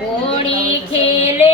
Holi ખેલે